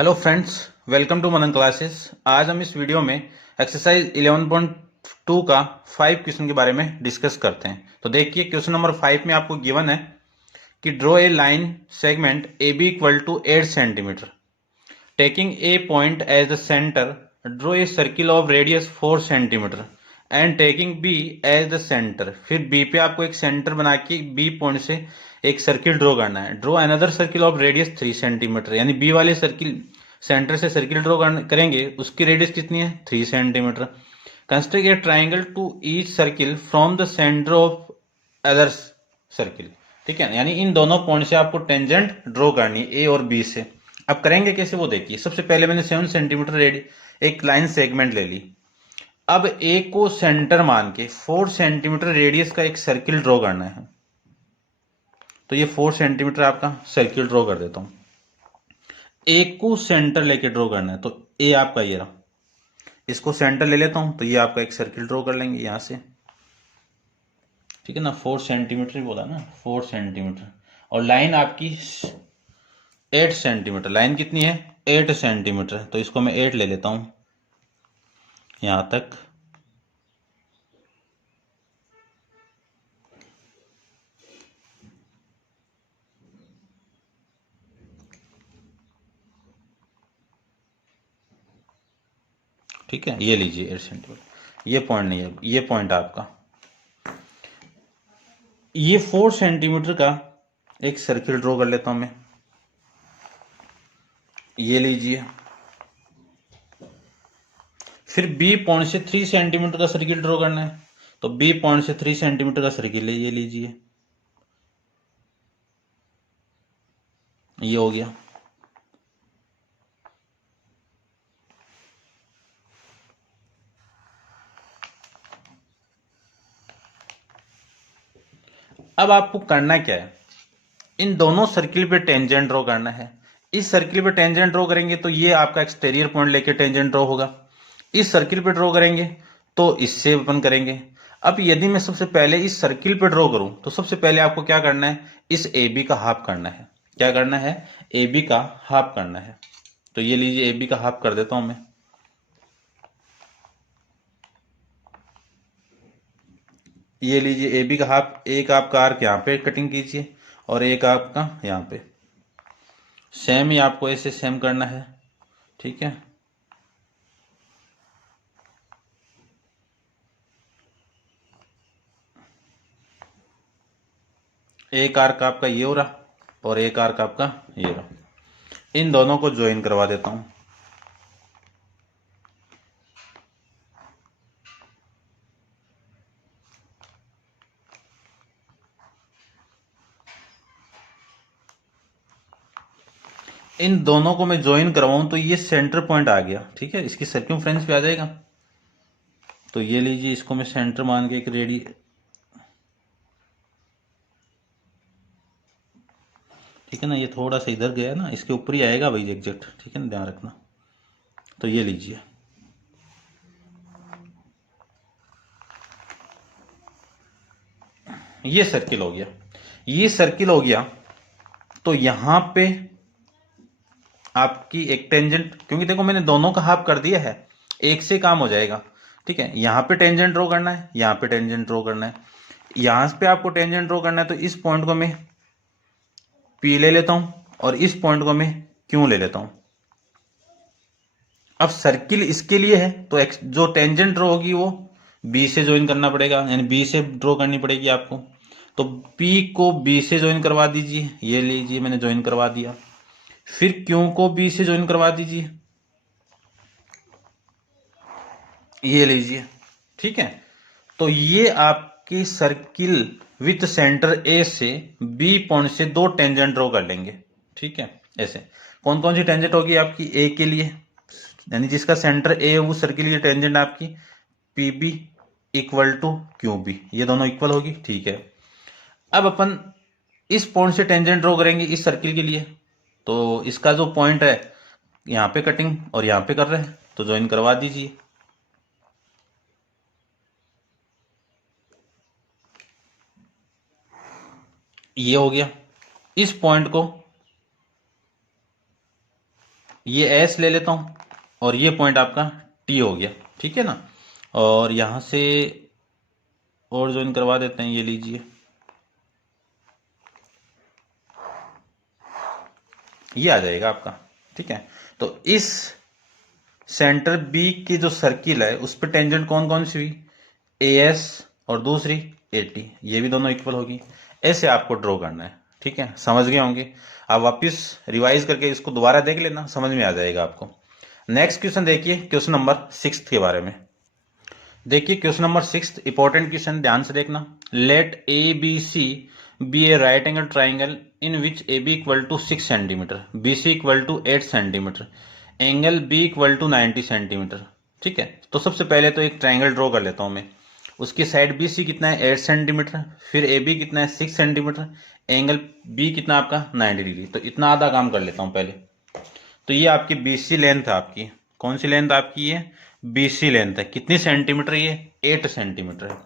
Hello friends, welcome to Manan classes. आज हम इस वीडियो में एक्सरसाइज 11.2 का 5 क्वेश्चन के बारे में डिस्कस करते हैं। तो देखिए, क्वेश्चन नंबर 5 में आपको गिवन है कि draw a line segment A B equal to 8 centimetre, taking a point as the centre, draw a circle of radius 4 centimetre and taking B as the centre. फिर B पे आपको एक centre बना के बी पॉइंट से एक circle draw करना है। Draw another circle of radius 3 centimetre, यानी बी वाले सर्किल सेंटर से सर्किल ड्रॉ करेंगे, उसकी रेडियस कितनी है 3 centimetre. Construct a triangle to each circle from the centre of other circle. ठीक है, यानी इन दोनों पॉइंट से आपको टेंजेंट ड्रॉ करनी है, ए और बी से। अब करेंगे कैसे वो देखिए। सबसे पहले मैंने 7 सेंटीमीटर एक लाइन सेगमेंट ले ली। अब ए को सेंटर मान के 4 सेंटीमीटर रेडियस का एक सर्किल ड्रॉ करना है। तो ये 4 सेंटीमीटर आपका सर्किल ड्रॉ कर देता हूं। ए को सेंटर लेके ड्रॉ करना है, तो ए आपका ये रहा। इसको सेंटर ले लेता हूं, तो ये आपका एक सर्किल ड्रॉ कर लेंगे यहां से। ठीक है ना, 4 सेंटीमीटर ही बोला ना, 4 सेंटीमीटर। और लाइन आपकी 8 सेंटीमीटर। लाइन कितनी है 8 सेंटीमीटर, तो इसको मैं 8 ले लेता हूं यहां तक। ठीक है, ये लीजिए 8 सेंटीमीटर। ये पॉइंट नहीं है, ये पॉइंट आपका। ये 4 सेंटीमीटर का एक सर्किल ड्रॉ कर लेता हूं मैं। ये लीजिए। फिर बी पॉइंट से 3 सेंटीमीटर का सर्किल ड्रॉ करना है, तो बी पॉइंट से 3 सेंटीमीटर का सर्किल है, ये लीजिए। ये हो गया। अब आपको करना क्या है, इन दोनों सर्किल पे टेंजेंट ड्रॉ करना है। इस सर्किल पे टेंजेंट ड्रॉ करेंगे तो ये आपका एक्सटीरियर पॉइंट लेके टेंजेंट ड्रॉ होगा। इस सर्किल पे ड्रॉ करेंगे तो इससे अपन करेंगे। अब यदि मैं सबसे पहले इस सर्किल पे ड्रॉ करूं, तो सबसे पहले आपको क्या करना है, इस ए बी का हाफ करना है। क्या करना है, ए बी का हाफ करना है। तो ये लीजिए, ए बी का हाफ कर देता हूं मैं। ये लीजिए, ए बी का हाफ। एक आपका आर्क यहाँ पे कटिंग कीजिए और एक आपका यहाँ पे। सेम ही आपको ऐसे सेम करना है। ठीक है, एक आर्क आपका ये हो रहा और एक आर्क आपका ये रहा। इन दोनों को ज्वाइन करवा देता हूं। इन दोनों को मैं ज्वाइन करवाऊं तो ये सेंटर पॉइंट आ गया। ठीक है, इसकी सर्कमफ्रेंस पे आ जाएगा। तो ये लीजिए, इसको मैं सेंटर मान के एक रेडी। ठीक है ना, ये थोड़ा सा इधर गया ना, इसके ऊपर ही आएगा भाई एग्जैक्ट। ठीक है ना, ध्यान रखना। तो ये लीजिए, ये सर्किल हो गया। ये सर्किल हो गया तो यहां पे आपकी एक टेंजेंट, क्योंकि देखो मैंने दोनों का हाफ कर दिया है, एक से काम हो जाएगा। ठीक है, यहां पे टेंजेंट ड्रॉ करना है, यहां पे टेंजेंट ड्रॉ करना है, यहां पे आपको टेंजेंट ड्रॉ करना है। तो इस पॉइंट को मैं पी ले लेता हूं और इस पॉइंट को मैं क्यू ले लेता हूं। अब सर्किल इसके लिए है तो जो टेंजेंट ड्रॉ होगी वो बी से ज्वाइन करना पड़ेगा, यानी बी से ड्रॉ करनी पड़ेगी आपको। तो पी को बी से ज्वाइन करवा दीजिए। ये लीजिए, मैंने ज्वाइन करवा दिया। फिर क्यू को बी से ज्वाइन करवा दीजिए। ये लीजिए। ठीक है, तो ये आपकी सर्किल विथ सेंटर ए से बी पॉइंट से दो टेंजेंट ड्रॉ कर लेंगे। ठीक है, ऐसे कौन कौन सी टेंजेंट होगी आपकी, ए के लिए, यानी जिसका सेंटर ए है वो सर्किल की टेंजेंट आपकी P B equal to Q B, ये दोनों इक्वल होगी। ठीक है, अब अपन इस पॉइंट से टेंजेंट ड्रॉ करेंगे इस सर्किल के लिए। तो इसका जो पॉइंट है, यहाँ पे कटिंग और यहाँ पे कर रहे हैं, तो ज्वाइन करवा दीजिए। ये हो गया। इस पॉइंट को ये एस ले लेता हूं और ये पॉइंट आपका टी हो गया, ठीक है ना। और यहां से और ज्वाइन करवा देते हैं, ये लीजिए, ये आ जाएगा आपका, ठीक है। तो इस सेंटर बी की जो सर्किल है उस पर टेंजेंट कौन कौन सी हुई, ए एस और दूसरी ए टी, ये भी दोनों इक्वल होगी। ऐसे आपको ड्रॉ करना है, ठीक है, समझ गए होंगे। आप वापस रिवाइज करके इसको दोबारा देख लेना, समझ में आ जाएगा आपको। नेक्स्ट क्वेश्चन देखिए, क्वेश्चन नंबर 6 के बारे में देखिए। क्वेश्चन नंबर 6 इंपॉर्टेंट क्वेश्चन, ध्यान से देखना। Let A B C B A right angle triangle in which A B equal to 6 centimetre, B C equal to 8 centimetre, angle B equal to 90 centimetre, ठीक है। तो सबसे पहले तो एक ट्राइंगल ड्रॉ कर लेता हूं मैं। उसकी साइड बी सी कितना है 8 सेंटीमीटर, फिर ए बी कितना है 6 सेंटीमीटर, एंगल बी कितना आपका 90 डिग्री। तो इतना आधा काम कर लेता हूं पहले। तो ये आपकी बी सी लेंथ है आपकी, कौन सी लेंथ आपकी है, बी सी लेंथ है। कितनी सेंटीमीटर, ये 8 सेंटीमीटर है।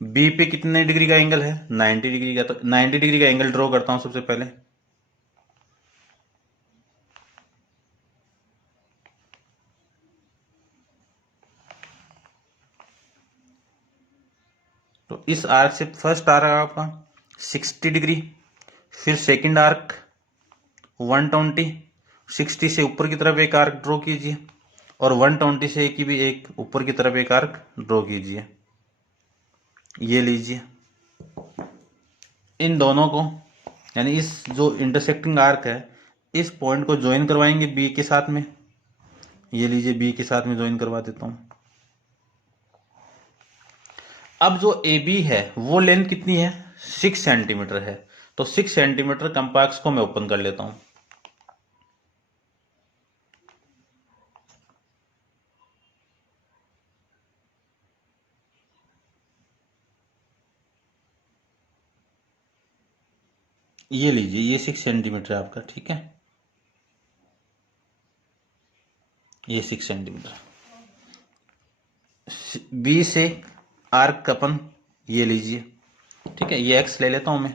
बी पे कितने डिग्री का एंगल है 90 डिग्री का। तो 90 डिग्री का एंगल ड्रॉ करता हूं सबसे पहले। तो इस आर्क से फर्स्ट आर्क आपका 60 डिग्री, फिर सेकंड आर्क 120, 60 से ऊपर की तरफ एक आर्क ड्रॉ कीजिए और 120 से की भी एक ऊपर की तरफ एक आर्क ड्रॉ कीजिए। ये लीजिए, इन दोनों को, यानी इस जो इंटरसेक्टिंग आर्क है इस पॉइंट को ज्वाइन करवाएंगे बी के साथ में। ये लीजिए, बी के साथ में ज्वाइन करवा देता हूं। अब जो ए बी है वो लेंथ कितनी है 6 सेंटीमीटर है। तो 6 सेंटीमीटर कंपास को मैं ओपन कर लेता हूं। ये लीजिए, ये 6 सेंटीमीटर है आपका, ठीक है, ये 6 सेंटीमीटर। बी से आर्क अपन ये लीजिए, ठीक है, ये एक्स ले लेता हूं मैं।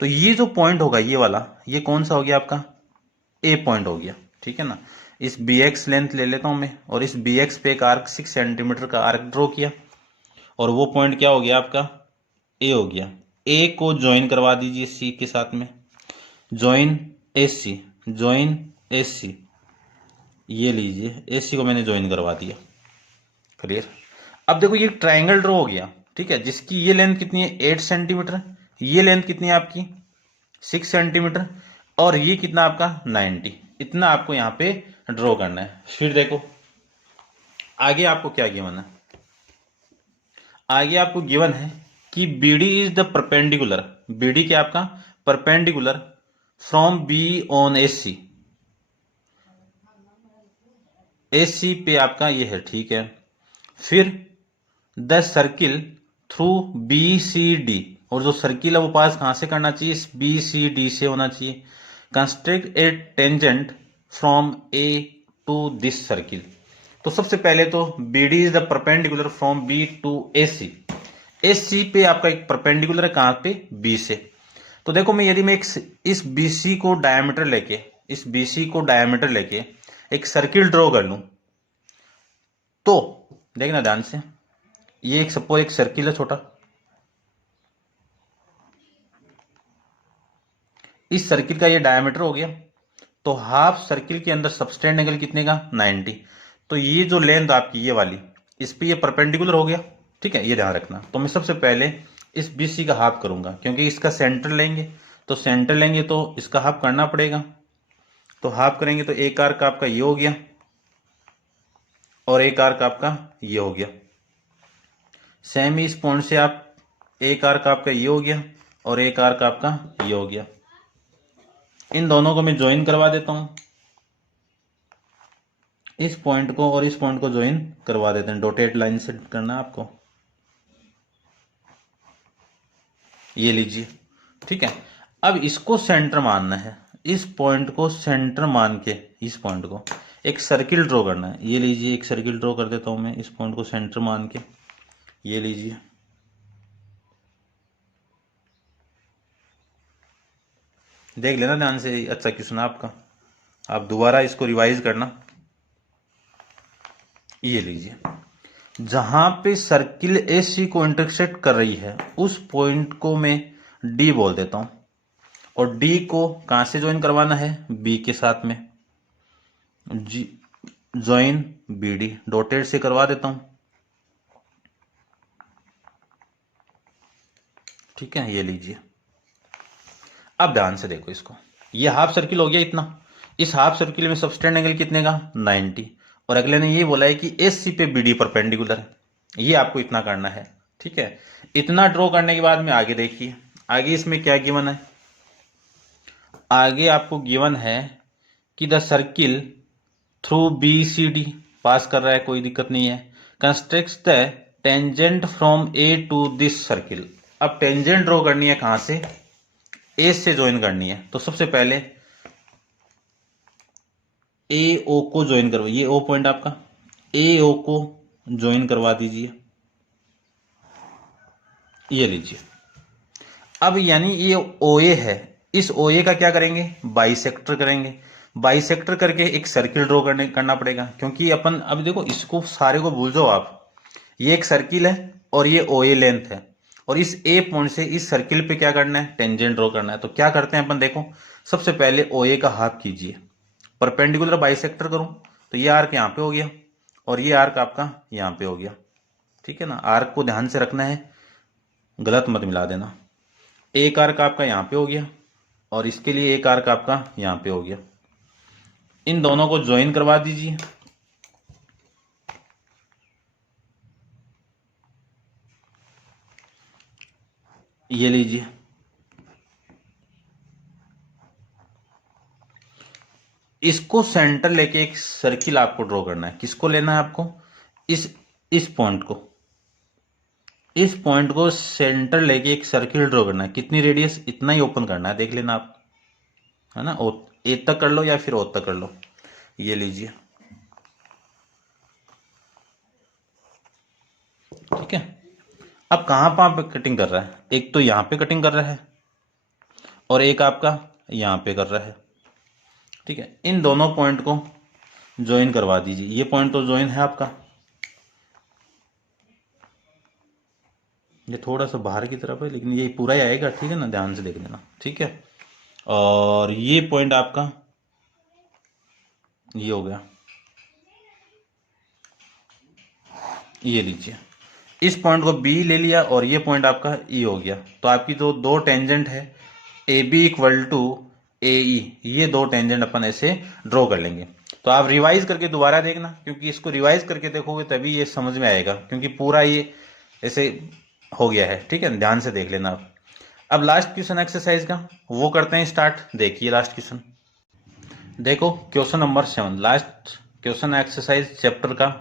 तो ये जो पॉइंट होगा ये वाला, ये कौन सा हो गया आपका, ए पॉइंट हो गया, ठीक है ना। इस बी एक्स लेंथ ले लेता हूं मैं और इस बी एक्स पे एक आर्क 6 सेंटीमीटर का आर्क ड्रॉ किया और वो पॉइंट क्या हो गया आपका, ए हो गया। ए को ज्वाइन करवा दीजिए सी के साथ में, join S C, join S C, ये लीजिए एस सी को मैंने ज्वाइन करवा दिया। क्लियर। अब देखो ये ट्राइंगल ड्रॉ हो गया, ठीक है, जिसकी ये लेंथ कितनी है 8 सेंटीमीटर, ये लेंथ कितनी है आपकी 6 सेंटीमीटर और ये कितना आपका 90। इतना आपको यहां पे ड्रॉ करना है। फिर देखो आगे आपको क्या गिवन है, आगे आपको गिवन है कि BD is the perpendicular, BD क्या आपका perpendicular from be on AC, AC पे आपका ये है, ठीक है। फिर द सर्किल थ्रू BCD, और जो सर्किल है वो पास कहां से करना चाहिए, इस BCD से होना चाहिए। Construct a tangent from A to this circle. तो सबसे पहले तो BD is the perpendicular from B to AC, AC पे आपका एक परपेंडिकुलर है कहां पे, B से। तो देखो मैं यदि मैं इस BC को डायमीटर लेके, इस BC को डायमीटर लेके एक सर्किल ड्रॉ कर लूं, तो देखना ध्यान से, ये एक सपोज एक सर्किल है छोटा, इस सर्किल का ये डायमीटर हो गया। तो हाफ सर्किल के अंदर सबस्टेंड एंगल कितने का 90। तो ये जो लेंथ आपकी ये वाली, इस पे ये परपेंडिकुलर हो गया, ठीक है, ये ध्यान रखना। तो मैं सबसे पहले इस BC का हाफ करूंगा क्योंकि इसका सेंटर लेंगे, तो सेंटर लेंगे तो इसका हाफ करना पड़ेगा। तो हाफ करेंगे तो एक आर्क आपका ये हो गया और एक आर्क आपका ये हो गया। सेम ही इस पॉइंट से आप एक आर्क आपका ये हो गया और एक आर्क आपका ये हो गया। इन दोनों को मैं ज्वाइन करवा देता हूं, इस पॉइंट को और इस पॉइंट को ज्वाइन करवा देते हैं। डॉटेड लाइन से करना है आपको, ये लीजिए, ठीक है। अब इसको सेंटर मानना है, इस पॉइंट को सेंटर मान के इस पॉइंट को एक सर्किल ड्रॉ करना है। ये लीजिए, एक सर्किल ड्रॉ कर देता हूं मैं इस पॉइंट को सेंटर मान के, ये लीजिए। देख लेना ध्यान से, अच्छा क्वेश्चन आपका। आप दोबारा इसको रिवाइज करना। ये लीजिए, जहां पे सर्किल AC को इंटरसेक्ट कर रही है उस पॉइंट को मैं D बोल देता हूं, और D को कहां से ज्वाइन करवाना है, B के साथ में, ज्वाइन BD डॉटेड से करवा देता हूं। ठीक है, ये लीजिए। अब ध्यान से देखो इसको, ये हाफ सर्किल हो गया इतना। इस हाफ सर्किल में सबटेंड एंगल कितने का, 90, और अगले ने ये बोला है कि AC पे BD परपेंडिकुलर है। ये आपको इतना करना है। ठीक है, इतना ड्रॉ करने के बाद में आगे देखिए, आगे इसमें क्या गिवन है। आगे आपको गिवन है कि the circle through BCD pass कर रहा है, कोई दिक्कत नहीं है। Construct the tangent from A to this circle. अब टेंजेंट ड्रॉ करनी है कहां से, A से ज्वाइन करनी है। तो सबसे पहले AO को ज्वाइन करवा, ये O पॉइंट आपका, AO को ज्वाइन करवा दीजिए। ये लीजिए। अब यानी ये OA है, इस OA का क्या करेंगे, बाइसेक्टर करेंगे। बाइसेक्टर करके एक सर्किल ड्रॉ करना पड़ेगा, क्योंकि अपन अब देखो इसको सारे को भूल जाओ आप, ये एक सर्किल है और ये OA लेंथ है, और इस A पॉइंट से इस सर्किल पे क्या करना है, टेंजेंट ड्रॉ करना है। तो क्या करते हैं अपन, देखो सबसे पहले OA का हाफ कीजिए, परपेंडिकुलर बाइसेक्टर करूं तो ये आर्क यहाँ पे हो गया और ये आर्क आपका यहाँ पे हो गया। ठीक है ना, आर्क को ध्यान से रखना है, गलत मत मिला देना। एक आर्क आपका यहाँ पे हो गया और इसके लिए एक आर्क आपका यहाँ पे हो गया। इन दोनों को ज्वाइन करवा दीजिए। ये लीजिए, इसको सेंटर लेके एक सर्किल आपको ड्रॉ करना है। किसको लेना है आपको, इस पॉइंट को, इस पॉइंट को सेंटर लेके एक सर्किल ड्रॉ करना है। कितनी रेडियस, इतना ही ओपन करना है, देख लेना आप, है ना। ए तक कर लो या फिर O तक कर लो। ये लीजिए, ठीक है। अब कहां पे कटिंग कर रहा है, एक तो यहां पे कटिंग कर रहा है और एक आपका यहां पे कर रहा है। ठीक है, इन दोनों पॉइंट को ज्वाइन करवा दीजिए। ये पॉइंट तो ज्वाइन है आपका, ये थोड़ा सा बाहर की तरफ है लेकिन ये पूरा ही आएगा। ठीक है ना, ध्यान से देख लेना। ठीक है, और ये पॉइंट आपका ये हो गया। ये लीजिए, इस पॉइंट को B ले लिया और ये पॉइंट आपका E हो गया। तो आपकी जो दो टेंजेंट है AB इक्वल टू AE, ये दो टेंजेंट अपन ऐसे ड्रॉ कर लेंगे। तो आप रिवाइज करके दोबारा देखना, क्योंकि इसको रिवाइज करके देखोगे तभी ये समझ में आएगा, क्योंकि पूरा ये ऐसे हो गया है। ठीक है, ध्यान से देख लेना आप। अब लास्ट क्वेश्चन एक्सरसाइज का वो करते हैं स्टार्ट। देखिए लास्ट क्वेश्चन, देखो question number 7, last question exercise chapter का।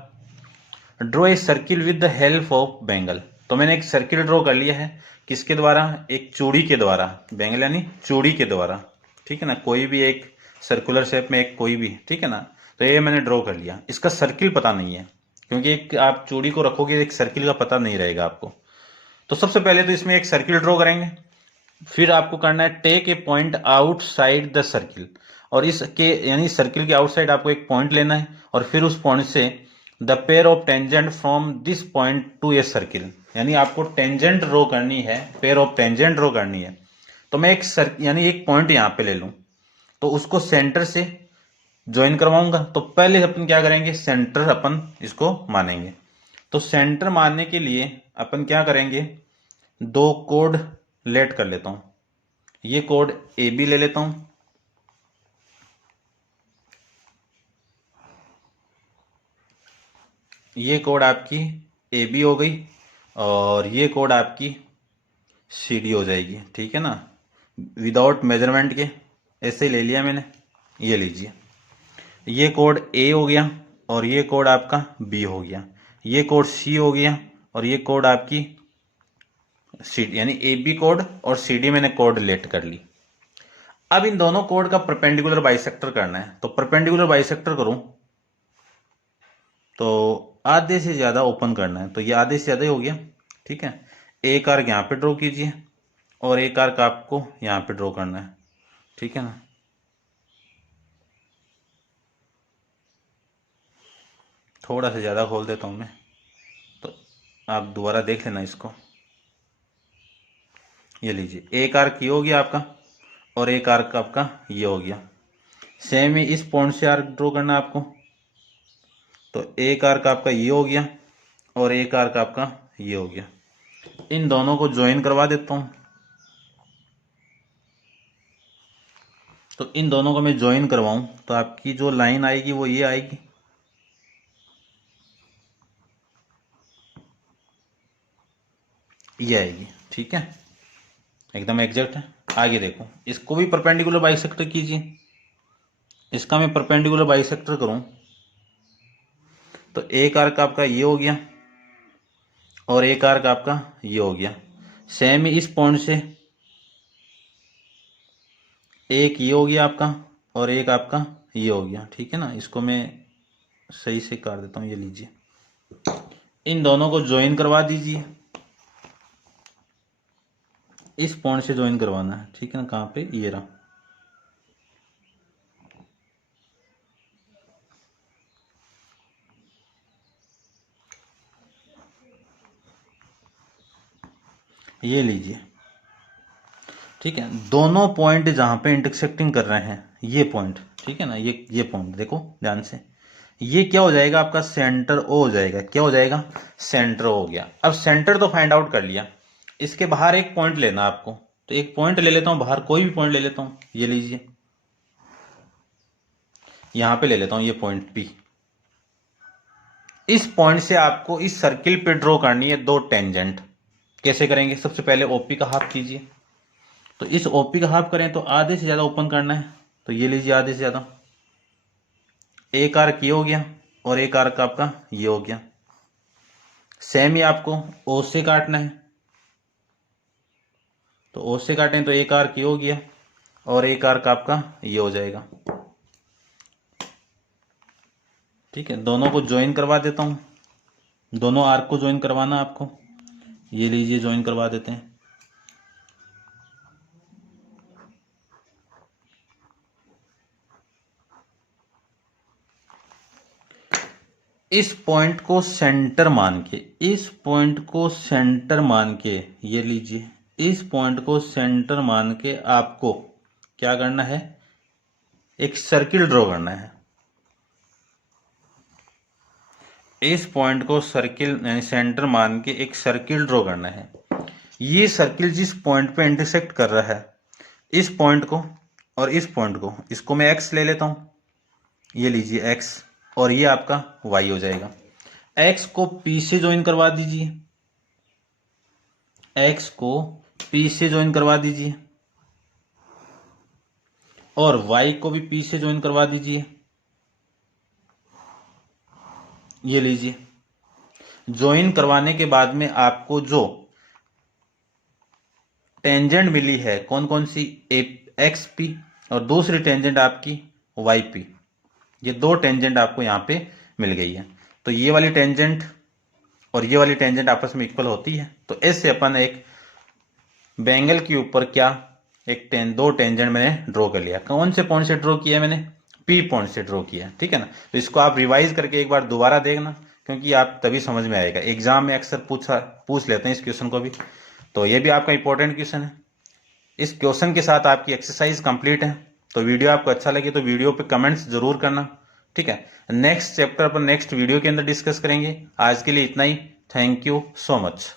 Draw a circle with the help of bangle. तो मैंने एक सर्किल ड्रॉ कर लिया है, किसके द्वारा, एक चूड़ी के द्वारा। बेंगल यानी चूड़ी के द्वारा। ठीक है ना, कोई भी एक सर्कुलर शेप में एक कोई भी, ठीक है ना। तो ये मैंने ड्रॉ कर लिया, इसका सर्किल पता नहीं है, क्योंकि एक आप चूड़ी को रखोगे एक सर्किल का पता नहीं रहेगा आपको। तो सबसे पहले तो इसमें एक सर्किल ड्रॉ करेंगे, फिर आपको करना है take a point outside the circle, और इसके यानी सर्किल के आउटसाइड आपको एक पॉइंट लेना है, और फिर उस पॉइंट से the pair of tangent from this point two a circle, यानी आपको टेंजेंट ड्रॉ करनी है, पेयर ऑफ टेंजेंट ड्रॉ करनी है। तो मैं यानी एक पॉइंट यहां पे ले लूं, तो उसको सेंटर से ज्वाइन करवाऊंगा। तो पहले अपन क्या करेंगे, सेंटर अपन इसको मानेंगे। तो सेंटर मानने के लिए अपन क्या करेंगे, दो कोड लेट कर लेता हूं। ये कोड AB ले लेता हूं, ये कोड आपकी AB हो गई, और ये कोड आपकी CD हो जाएगी। ठीक है ना, विदाउट मेजरमेंट के ऐसे ही ले लिया मैंने। ये लीजिए, ये कोड A हो गया और ये कोड आपका B हो गया, ये कोड C हो गया और ये कोड आपकी CD, यानी AB कोड और CD मैंने कोड लेट कर ली। अब इन दोनों कोड का परपेंडिकुलर बाइसेक्टर करना है। तो परपेंडिकुलर बाइसेक्टर करूं तो आधे से ज्यादा ओपन करना है, तो ये आधे से ज्यादा ही हो गया। ठीक है, एक आर्क यहाँ पे ड्रॉ कीजिए और एक आर्क आपको यहाँ पे ड्रॉ करना है। ठीक है ना, थोड़ा सा ज़्यादा खोल देता हूँ मैं, तो आप दोबारा देख लेना इसको। ये लीजिए, एक आर्क ये हो गया आपका और एक आर्क आपका ये हो गया। सेम ही इस पॉइंट से आर्क ड्रॉ करना है आपको, तो एक आर्क आपका ये हो गया और एक आर्क आपका ये हो गया। इन दोनों को ज्वाइन करवा देता हूं। तो इन दोनों को मैं ज्वाइन करवाऊं तो आपकी जो लाइन आएगी वो ये आएगी, ये आएगी। ठीक है, एकदम एग्जैक्ट है। आगे देखो, इसको भी परपेंडिकुलर बाइसेक्टर कीजिए। इसका मैं परपेंडिकुलर बाइसेक्टर करूं तो एक आर्क आपका ये हो गया और एक आर्क आपका ये हो गया। सेम ही इस पॉइंट से एक ये हो गया आपका और एक आपका ये हो गया। ठीक है ना, इसको मैं सही से काट देता हूं। ये लीजिए, इन दोनों को ज्वाइन करवा दीजिए। इस पॉइंट से ज्वाइन करवाना है। ठीक है ना, कहाँ पे, ये रहा। ये लीजिए। ठीक है, दोनों पॉइंट जहां पे इंटरसेक्टिंग कर रहे हैं, ये पॉइंट, ठीक है ना, ये पॉइंट देखो ध्यान से, ये क्या हो जाएगा आपका, सेंटर ओ हो जाएगा। क्या हो जाएगा, सेंटर हो गया। अब सेंटर तो फाइंड आउट कर लिया, इसके बाहर एक पॉइंट लेना आपको। तो एक पॉइंट ले लेता हूं बाहर, कोई भी पॉइंट ले लेता हूं। ये लीजिए, यहां पे ले लेता हूं ये पॉइंट पी। इस पॉइंट से आपको इस सर्किल पे ड्रॉ करनी है दो टेंजेंट। कैसे करेंगे, सबसे पहले ओपी का हाफ कीजिए। तो इस ओपी का हाफ करें तो आधे से ज्यादा ओपन करना है। तो ये लीजिए, आधे से ज्यादा। एक आर्क ये हो गया और एक आर्क आपका ये हो गया। सेम ही आपको ओ से काटना है। तो ओ से काटें तो एक आर्क ये हो गया और एक आर्क आपका ये हो जाएगा। ठीक है, दोनों को ज्वाइन करवा देता हूं। दोनों आर्क को ज्वाइन करवाना आपको। ये लीजिए, ज्वाइन करवा देते हैं। इस पॉइंट को सेंटर मान के, इस पॉइंट को सेंटर मान के, ये लीजिए, इस पॉइंट को सेंटर मान के आपको क्या करना है, एक सर्किल ड्रॉ करना है। इस पॉइंट को सर्किल यानी सेंटर मान के एक सर्किल ड्रॉ करना है। ये सर्किल जिस पॉइंट पे इंटरसेक्ट कर रहा है, इस पॉइंट को और इस पॉइंट को, इसको मैं एक्स ले लेता हूं। ये लीजिए एक्स, और ये आपका y हो जाएगा। x को p से ज्वाइन करवा दीजिए। x को p से ज्वाइन करवा दीजिए और y को भी p से ज्वाइन करवा दीजिए। ये लीजिए, ज्वाइन करवाने के बाद में आपको जो टेंजेंट मिली है, कौन कौन सी, एक्स पी और दूसरी टेंजेंट आपकी वाई पी। ये दो टेंजेंट आपको यहां पे मिल गई है। तो ये वाली टेंजेंट और ये वाली टेंजेंट आपस में इक्वल होती है। तो इससे अपन एक बैंगल के ऊपर क्या, दो टेंजेंट मैंने ड्रॉ कर लिया। कौन से पॉइंट से ड्रॉ किया मैंने, पी पॉइंट से ड्रॉ किया। ठीक है ना, तो इसको आप रिवाइज करके एक बार दोबारा देखना, क्योंकि आप तभी समझ में आएगा। एग्जाम में अक्सर पूछ लेते हैं इस क्वेश्चन को भी, तो ये भी आपका इंपॉर्टेंट क्वेश्चन है। इस क्वेश्चन के साथ आपकी एक्सरसाइज कंप्लीट है। तो वीडियो आपको अच्छा लगे तो वीडियो पे कमेंट्स जरूर करना। ठीक है, नेक्स्ट चैप्टर पर नेक्स्ट वीडियो के अंदर डिस्कस करेंगे। आज के लिए इतना ही। Thank you so much.